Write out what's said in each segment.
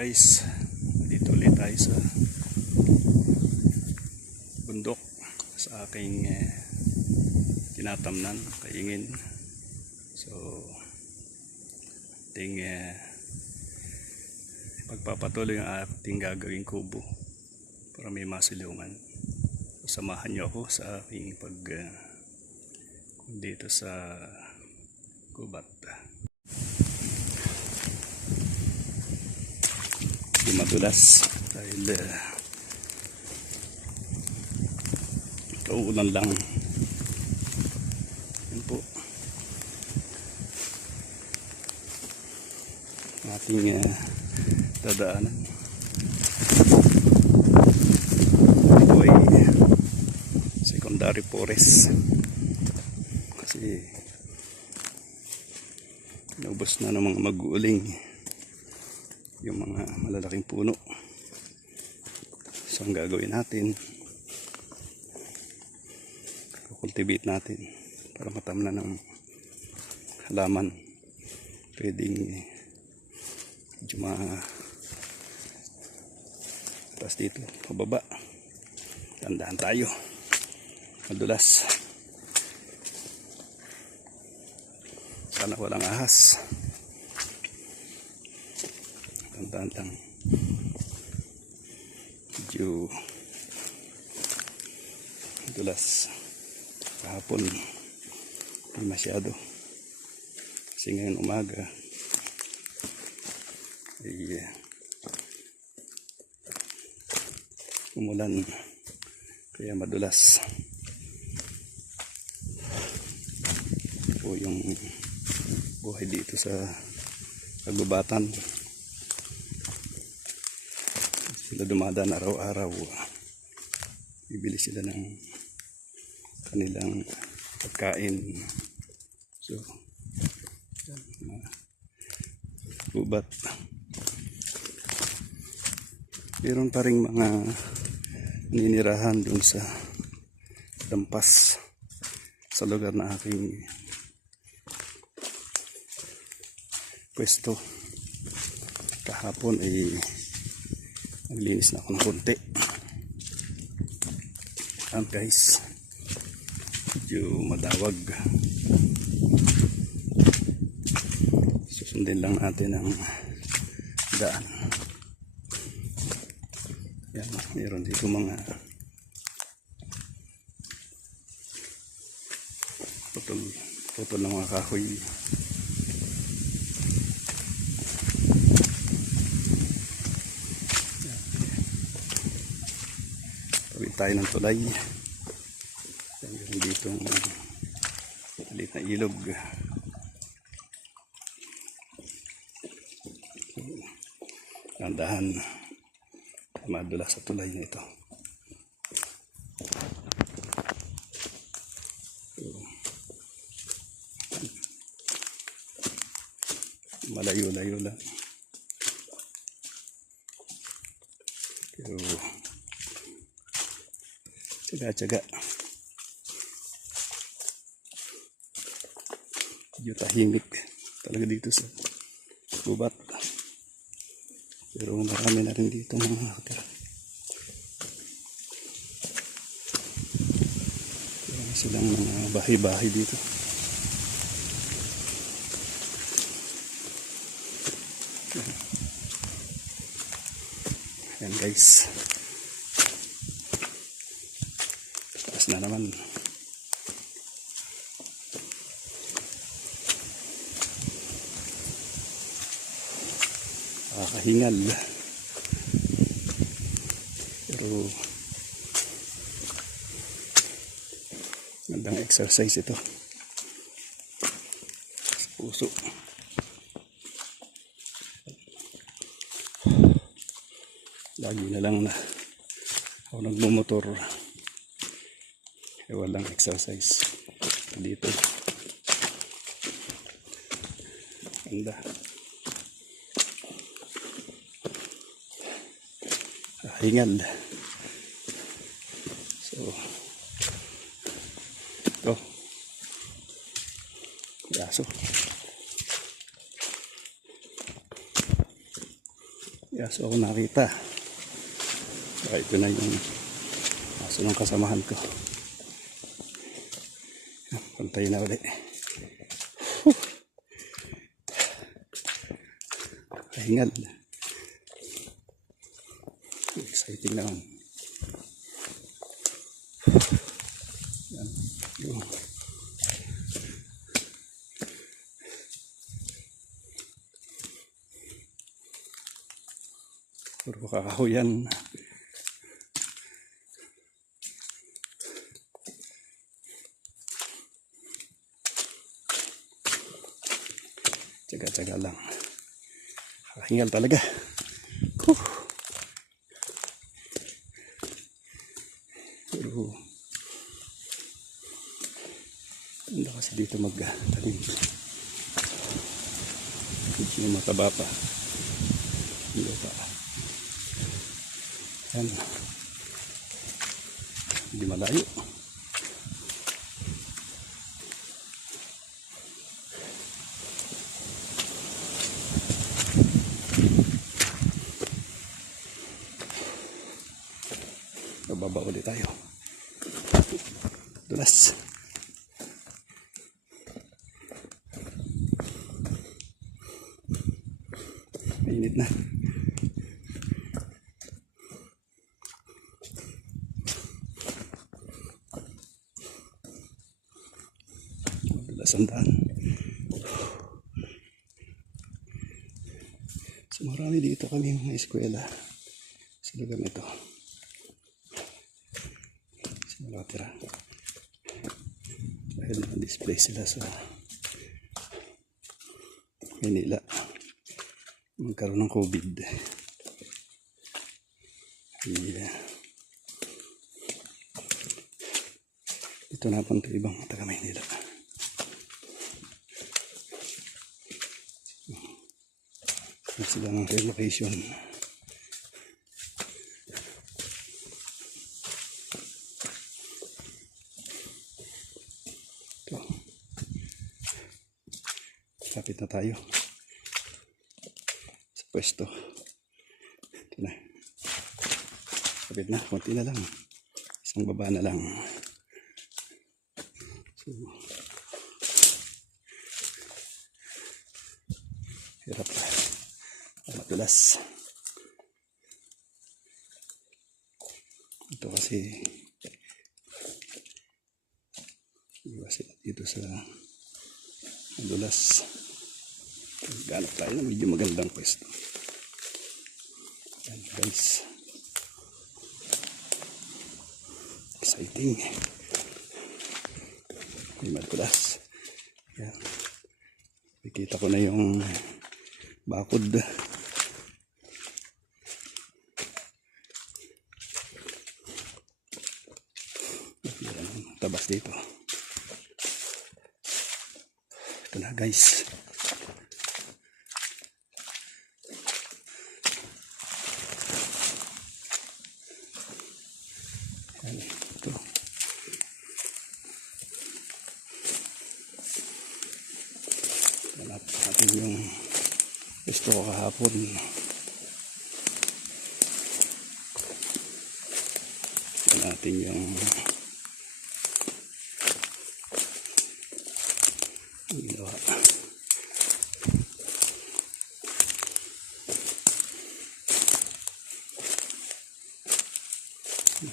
guys, dito ulit tayo sa bundok sa aking eh, tinatamnan, kaingin. So, ating eh, pagpapatuloy ang ating gagawing kubo para may masilungan. So, samahan niyo ako sa aking pag eh, dito sa kubat. Hindi madulas dahil uh, kauulan lang. Yan po. Ating uh, dadaanan. Ito ay secondary forest. Kasi naubos na ng mga mag-uuling yung mga malalaking puno. So ang gagawin natin, kultivate natin para matamnan ng halaman. Pwedeng medyo ma tapos dito, pababa. Tandaan tayo. Madulas. Sana walang ahas. Lang. Medyo dulas. Kahapon, hindi masyado. Kasi ngayon umaga, ay eh, umulan. Kaya madulas. po yung buhay dito sa kagubatan sila dumadaan araw-araw. Bibili sila ng kanilang pagkain. So gubat meron pa rin mga ninirahan dun sa dampas sa lugar na aking pwesto. Kahapon ay naglinis na ako ng konti. Ang guys. Medyo madawag. Susundin lang natin ang daan. Yan meron dito mga putol putol ng mga kahoy tayo ng tulay. Meron dito maliit na ilog. Tandahan madula sa tulay na ito. Malayo-layo lang. Pero Tsaga-tsaga. Medyo tahimik talaga dito sa gubat. Pero marami na rin dito mga nakatira. Marami silang mga bahay-bahay dito. Ayan guys. Na naman. Nakakahingal. Pero gandang exercise ito. Sa puso. Lagi na lang na ako nagmumotor eh, walang exercise. Dito ganda. Ah, hingal so ito yaso. Yaso ako nakita. Baka ito na yung aso ng kasamahan ko. Pantay na ulit. Pahingal. Exciting naman. Yan. Yung Puro kakahuyan. Tsaga-tsaga lang. Hingal talaga. Huh. Pero, hindi kasi dito mag-talim. Medyo mataba pa. Hindi pa. Yan. Hindi malayo. Bababa ulit tayo. Dulas. Mainit na. Madulas ang daan. So marami dito kami mga eskwela sa lugar nito. Nakatira. Dahil na-display sila sa Manila. Magkaroon ng COVID. Yeah. Ito na punta ibang taga Maynila. Yan sila ng relocation. Tayo. Sa pwesto. Ito na. Kapit na. Kunti na lang. Isang baba na lang. So, hirap. Matulas. Ito kasi iwas sila dito sa madulas. Ganap tayo na medyo magandang pwesto. Yan guys. Exciting. May madulas. Yan. Nakikita ko na yung bakod. Tabas dito. Ito na guys. Ito. Hanap natin yung gusto ko kahapon. Yan natin yung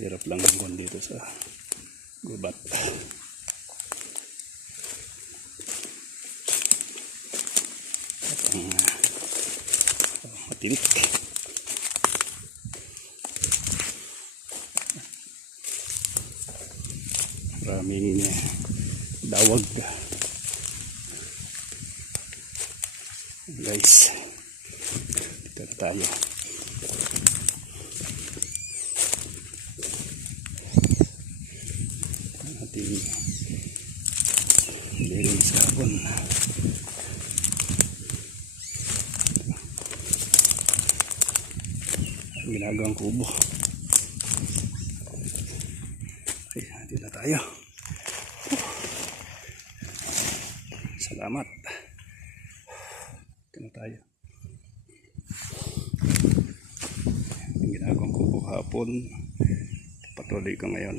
Mahirap lang ang buwan dito sa gubat. At ang uh, matinik. Maraming uh, dawag. Guys, dito na tayo. Ating linis kahapon. Ang ginagawang kubo. Okay, dito na tayo. Salamat. Dito na tayo. hapon. Patuloy ko ngayon